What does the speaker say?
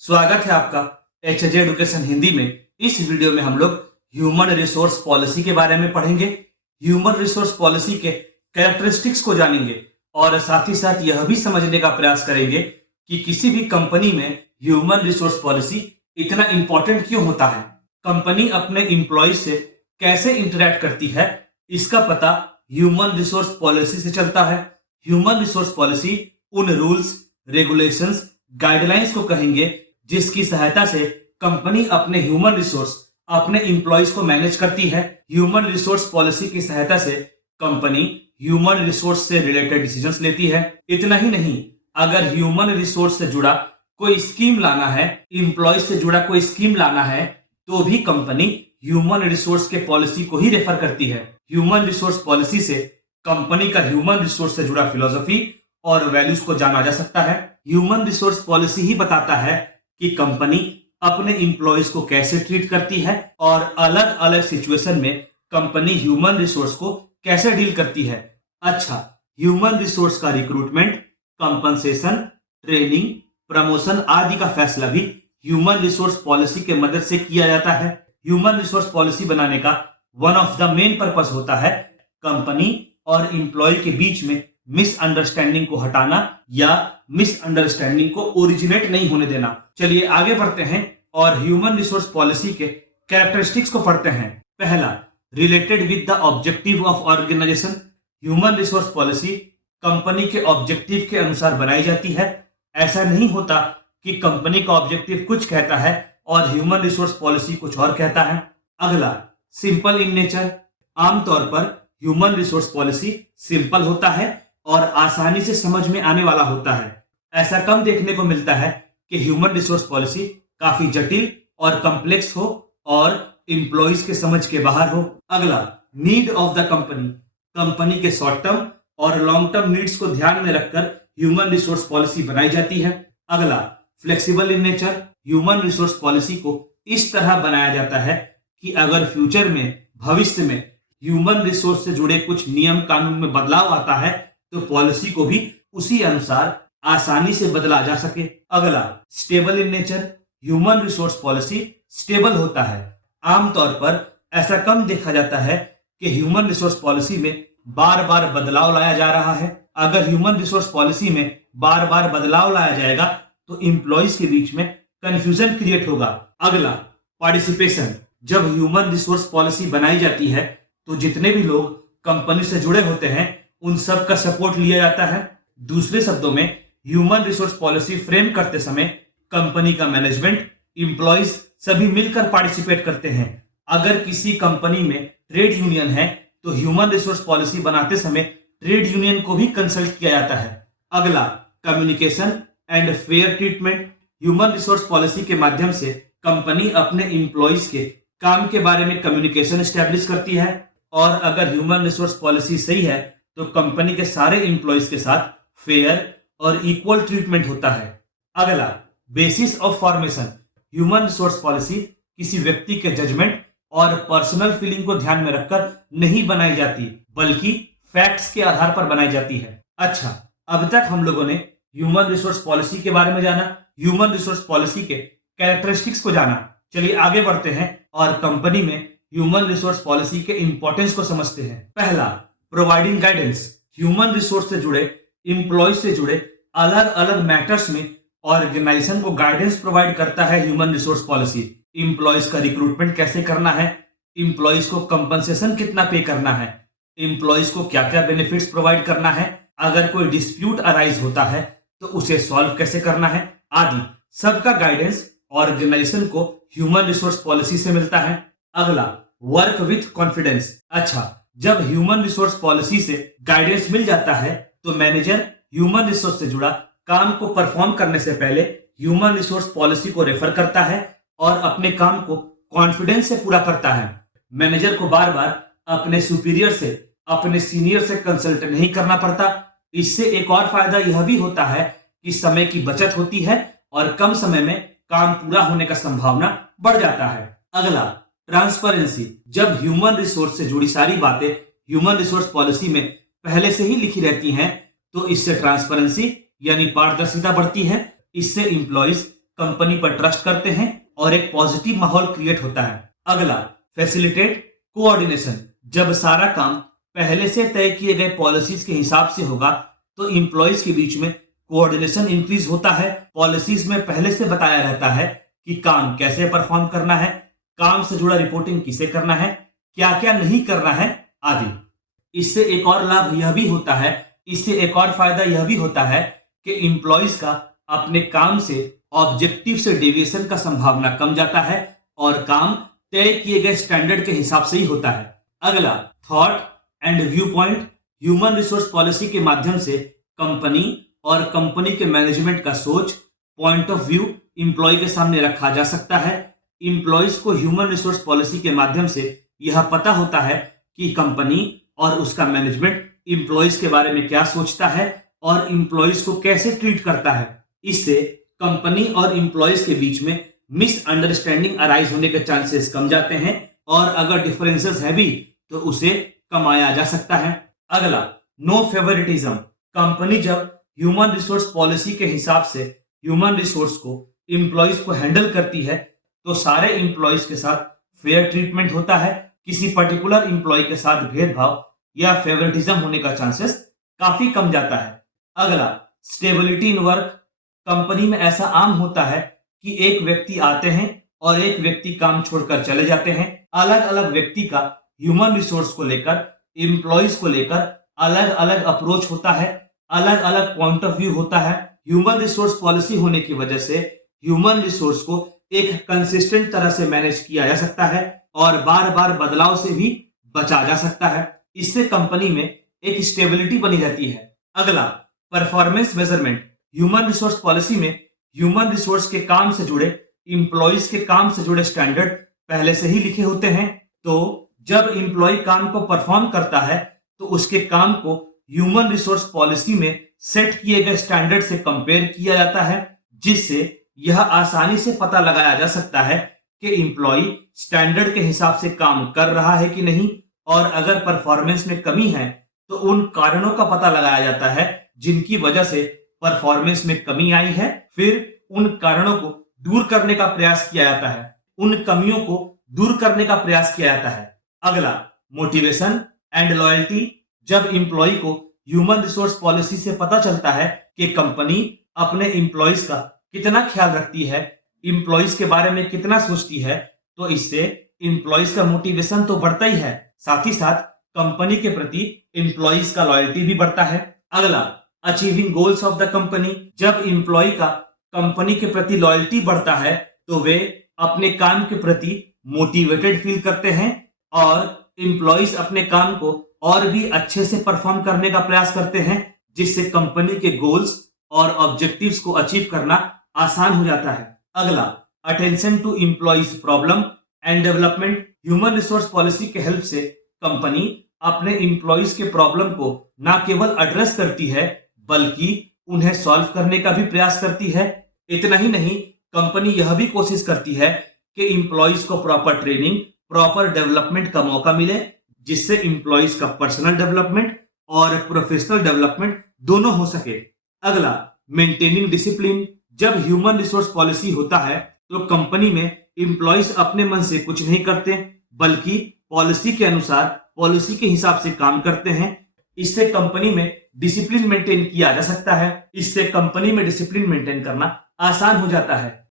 स्वागत है आपका एचजे एडुकेशन हिंदी में। इस वीडियो में हम लोग ह्यूमन रिसोर्स पॉलिसी के बारे में पढ़ेंगे। ह्यूमन रिसोर्स पॉलिसी के कैरेक्टरिस्टिक्स को जानेंगे और साथ ही साथ यह भी समझने का प्रयास करेंगे कि किसी भी कंपनी में ह्यूमन रिसोर्स पॉलिसी इतना इंपॉर्टेंट क्यों होता है। कंपनी अपने एम्प्लॉय से कैसे इंटरेक्ट करती है, इसका पता ह्यूमन रिसोर्स पॉलिसी से चलता है। ह्यूमन रिसोर्स पॉलिसी उन रूल्स, रेगुलेशंस, गाइडलाइंस को कहेंगे जिसकी सहायता से कंपनी अपने ह्यूमन रिसोर्स, अपने एम्प्लॉयज को मैनेज करती है। ह्यूमन रिसोर्स पॉलिसी की सहायता से कंपनी ह्यूमन रिसोर्स से रिलेटेड डिसीजंस लेती है। इतना ही नहीं, अगर ह्यूमन रिसोर्स से जुड़ा कोई स्कीम लाना है, एम्प्लॉयज से जुड़ा कोई स्कीम लाना है, तो भी कंपनी ह्यूमन रिसोर्स के पॉलिसी को ही रेफर करती है। ह्यूमन रिसोर्स पॉलिसी से कंपनी का ह्यूमन रिसोर्स से जुड़ा फिलॉसफी और वैल्यूज को जाना जा सकता है। ह्यूमन रिसोर्स पॉलिसी ही बताता है कि कंपनी अपने एम्प्लॉयज को कैसे ट्रीट करती है और अलग अलग सिचुएशन में कंपनी ह्यूमन रिसोर्स को कैसे डील करती है। अच्छा, ह्यूमन रिसोर्स का रिक्रूटमेंट, कंपनसेशन, ट्रेनिंग, प्रमोशन आदि का फैसला भी ह्यूमन रिसोर्स पॉलिसी के मदद से किया जाता है। ह्यूमन रिसोर्स पॉलिसी बनाने का one of the main purpose होता है कंपनी और एम्प्लॉय के बीच में मिसअंडरस्टैंडिंग को हटाना या मिसअंडरस्टैंडिंग को ओरिजिनेट नहीं होने देना। चलिए आगे बढ़ते हैं और ह्यूमन रिसोर्स पॉलिसी के कैरेक्टरिस्टिक्स को पढ़ते हैं। पहला, related with the objective of organisation. Human resource policy company के ऑब्जेक्टिव के अनुसार बनाई जाती है। ऐसा नहीं होता कि कंपनी का ऑब्जेक्टिव कुछ कहता है और ह्यूमन रिसोर्स पॉलिसी कुछ और कहता है। अगला, सिंपल इन नेचर। आमतौर पर ह्यूमन रिसोर्स पॉलिसी सिंपल होता है और आसानी से समझ में आने वाला होता है। ऐसा कम देखने को मिलता है कि ह्यूमन रिसोर्स पॉलिसी काफी जटिल और कॉम्प्लेक्स हो और एम्प्लॉयज के समझ के बाहर हो। अगला, need of the company. Company के शॉर्ट टर्म और लॉन्ग टर्म नीड्स को ध्यान में रखकर ह्यूमन रिसोर्स पॉलिसी बनाई जाती है। अगला, flexible in nature. Human resource policy को इस तरह बनाया जाता है कि अगर फ्यूचर में, भविष्य में ह्यूमन रिसोर्स से जुड़े कुछ नियम कानून में बदलाव आता है तो पॉलिसी को भी उसी अनुसार आसानी से बदला जा सके। अगला, stable in nature. Human resource policy stable होता है। आमतौर पर ऐसा कम देखा जाता है कि ह्यूमन रिसोर्स पॉलिसी में बार बार बदलाव लाया जा रहा है। अगर ह्यूमन रिसोर्स पॉलिसी में बार बार बदलाव लाया जाएगा तो एम्प्लॉयज के बीच में कंफ्यूजन क्रिएट होगा। अगला, पार्टिसिपेशन। जब ह्यूमन रिसोर्स पॉलिसी बनाई जाती है तो जितने भी लोग कंपनी से जुड़े होते हैं उन सब का सपोर्ट लिया जाता है। दूसरे शब्दों में, ह्यूमन रिसोर्स पॉलिसी फ्रेम करते समय कंपनी का मैनेजमेंट, एम्प्लॉयज सभी मिलकर पार्टिसिपेट करते हैं। अगर किसी कंपनी में ट्रेड यूनियन है तो ह्यूमन रिसोर्स पॉलिसी बनाते समय ट्रेड यूनियन को भी कंसल्ट किया जाता है। अगला, communication and fair treatment. Human resource policy के माध्यम से कंपनी अपने एम्प्लॉयज के काम के बारे में कम्युनिकेशन एस्टेब्लिश करती है और अगर ह्यूमन रिसोर्स पॉलिसी सही है तो कंपनी के सारे एम्प्लॉयज के साथ फेयर और इक्वल ट्रीटमेंट होता है। अगला, basis of formation. Human resource policy किसी व्यक्ति के जजमेंट और पर्सनल फीलिंग को ध्यान में रखकर नहीं बनाई जाती बल्कि फैक्ट्स के आधार पर बनाई जाती है। अच्छा, अब तक हम लोगों ने ह्यूमन रिसोर्स पॉलिसी के बारे में जाना, ह्यूमन रिसोर्स पॉलिसी के कैरेक्टरिस्टिक्स को जाना। चलिए आगे बढ़ते हैं और कंपनी में ह्यूमन रिसोर्स पॉलिसी के इंपॉर्टेंस को समझते हैं। पहला, प्रोवाइडिंग गाइडेंस। ह्यूमन रिसोर्स से जुड़े, एम्प्लॉय से जुड़े अलग अलग मैटर्स में ऑर्गेनाइजेशन को गाइडेंस प्रोवाइड करता है ह्यूमन रिसोर्स पॉलिसी। एम्प्लॉयज का रिक्रूटमेंट कैसे करना है, एम्प्लॉयज को कंपनसेशन कितना पे करना है, एम्प्लॉयज को क्या क्या बेनिफिट्स प्रोवाइड करना है, अगर कोई डिस्प्यूट अराइज होता है तो उसे सॉल्व कैसे करना है, आदि सबका गाइडेंस ऑर्गेनाइजेशन को ह्यूमन रिसोर्स पॉलिसी से मिलता है। अगला, वर्क विथ कॉन्फिडेंस। अच्छा, जब ह्यूमन रिसोर्स पॉलिसी से गाइडेंस मिल जाता है तो मैनेजर ह्यूमन रिसोर्स से जुड़ा काम को परफॉर्म करने से पहले ह्यूमन रिसोर्स पॉलिसी को रेफर करता है और अपने काम को कॉन्फिडेंस से पूरा करता है। मैनेजर को बार बार अपने सुपीरियर से, अपने सीनियर से कंसल्ट नहीं करना पड़ता। इससे एक और फायदा यह भी होता है कि समय की बचत होती है और कम समय में काम पूरा होने का संभावना बढ़ जाता है। अगला, ट्रांसपेरेंसी। जब ह्यूमन रिसोर्स से जुड़ी सारी बातें ह्यूमन रिसोर्स पॉलिसी में पहले से ही लिखी रहती हैं तो इससे ट्रांसपेरेंसी यानी पारदर्शिता बढ़ती है। इससे एम्प्लॉयज कंपनी पर ट्रस्ट करते हैं और एक पॉजिटिव माहौल क्रिएट होता है। अगला, फैसिलिटेट कोऑर्डिनेशन। जब सारा काम पहले से तय किए गए पॉलिसीज के हिसाब से होगा तो इंप्लॉइज के बीच में कोऑर्डिनेशन इंक्रीज होता है। पॉलिसीज में पहले से बताया रहता है कि काम कैसे परफॉर्म करना है, काम से जुड़ा रिपोर्टिंग किसे करना है, क्या क्या नहीं करना है आदि। इससे एक और लाभ यह भी होता है, इससे एक और फायदा यह भी होता है कि इंप्लॉइज का अपने काम से ऑब्जेक्टिव से डेविएशन का संभावना कम जाता है और काम तय किए गए स्टैंडर्ड के हिसाब से ही होता है। अगला, thought and view point. Human resource policy के माध्यम से कंपनी और कंपनी के मैनेजमेंट का सोच, पॉइंट ऑफ व्यू इंप्लॉय के सामने रखा जा सकता है। इंप्लॉयज को ह्यूमन रिसोर्स पॉलिसी के माध्यम से यह पता होता है कि कंपनी और उसका मैनेजमेंट इंप्लॉयज के बारे में क्या सोचता है और इंप्लॉयज को कैसे ट्रीट करता है। इससे कंपनी और इंप्लॉयज के बीच में मिसअंडरस्टैंडिंग अराइज होने के चांसेस कम जाते हैं और अगर डिफरेंसेस है भी तो उसे कमाया जा सकता है। अगला, नो फेवरिटिज्म। कंपनी जब ह्यूमन रिसोर्स पॉलिसी के हिसाब से ह्यूमन रिसोर्स को इंप्लॉयज को हैंडल करती है तो सारे इंप्लॉयज के साथ फेयर ट्रीटमेंट होता है। किसी पर्टिकुलर इंप्लॉय के साथ भेदभाव या फेवरिटिज्म होने का चांसेस काफी कम जाता है। अगला, स्टेबिलिटी इन वर्क। कंपनी में ऐसा आम होता है कि एक व्यक्ति आते हैं और एक व्यक्ति काम छोड़कर चले जाते हैं। अलग अलग व्यक्ति का ह्यूमन रिसोर्स को लेकर, इंप्लॉयज को लेकर अलग अलग अप्रोच होता है, अलग अलग पॉइंट ऑफ व्यू होता है। ह्यूमन रिसोर्स पॉलिसी होने की वजह से ह्यूमन रिसोर्स को एक कंसिस्टेंट तरह से मैनेज किया जा सकता है और बार बार बदलाव से भी बचा जा सकता है। इससे कंपनी में एक स्टेबिलिटी बनी रहती है। अगला, performance measurement. Human resource policy में ह्यूमन रिसोर्स के काम से जुड़े, इंप्लॉयज के काम से जुड़े स्टैंडर्ड पहले से ही लिखे होते हैं। तो जब इंप्लॉय काम को परफॉर्म करता है तो उसके काम को ह्यूमन रिसोर्स पॉलिसी में सेट किए गए स्टैंडर्ड से कंपेयर किया जाता है, जिससे यह आसानी से पता लगाया जा सकता है कि इंप्लॉय स्टैंडर्ड के हिसाब से काम कर रहा है कि नहीं, और अगर परफॉर्मेंस में कमी है तो उन कारणों का पता लगाया जाता है जिनकी वजह से परफॉर्मेंस में कमी आई है। फिर उन कारणों को दूर करने का प्रयास किया जाता है, उन कमियों को दूर करने का प्रयास किया जाता है। अगला, मोटिवेशन एंड लॉयल्टी। जब इंप्लॉय को ह्यूमन रिसोर्स पॉलिसी से पता चलता है कि कंपनी अपने इंप्लॉयज का कितना ख्याल रखती है, इंप्लॉयज के बारे में कितना सोचती है, तो इससे इंप्लॉयज का मोटिवेशन तो बढ़ता ही है, साथ ही साथ कंपनी के प्रति इंप्लॉयज का लॉयल्टी भी बढ़ता है। अगला, achieving goals of the company. जब इंप्लॉय का कंपनी के प्रति लॉयल्टी बढ़ता है तो वे अपने काम के प्रति मोटिवेटेड फील करते हैं और इंप्लॉयज अपने काम को और भी अच्छे से परफॉर्म करने का प्रयास करते हैं, जिससे कंपनी के गोल्स और ऑब्जेक्टिव्स को अचीव करना आसान हो जाता है। अगला, attention to employees problem and development. Human resource policy के हेल्प से कंपनी अपने इंप्लॉयज के प्रॉब्लम को न केवल एड्रेस करती है बल्कि उन्हें सॉल्व करने का भी प्रयास करती है। इतना ही नहीं, कंपनी यह भी कोशिश करती है कि इंप्लॉयज को प्रॉपर ट्रेनिंग, प्रॉपर डेवलपमेंट का मौका मिले, जिससे इंप्लॉयज का पर्सनल डेवलपमेंट और प्रोफेशनल डेवलपमेंट दोनों हो सके। अगला, मेंटेनिंग डिसिप्लिन। जब ह्यूमन रिसोर्स पॉलिसी होता है तो कंपनी में इंप्लॉयज अपने मन से कुछ नहीं करते बल्कि पॉलिसी के अनुसार, पॉलिसी के हिसाब से काम करते हैं। इससे कंपनी में डिसिप्लिन मेंटेन किया जा सकता है, इससे कंपनी में डिसिप्लिन मेंटेन करना आसान हो जाता है।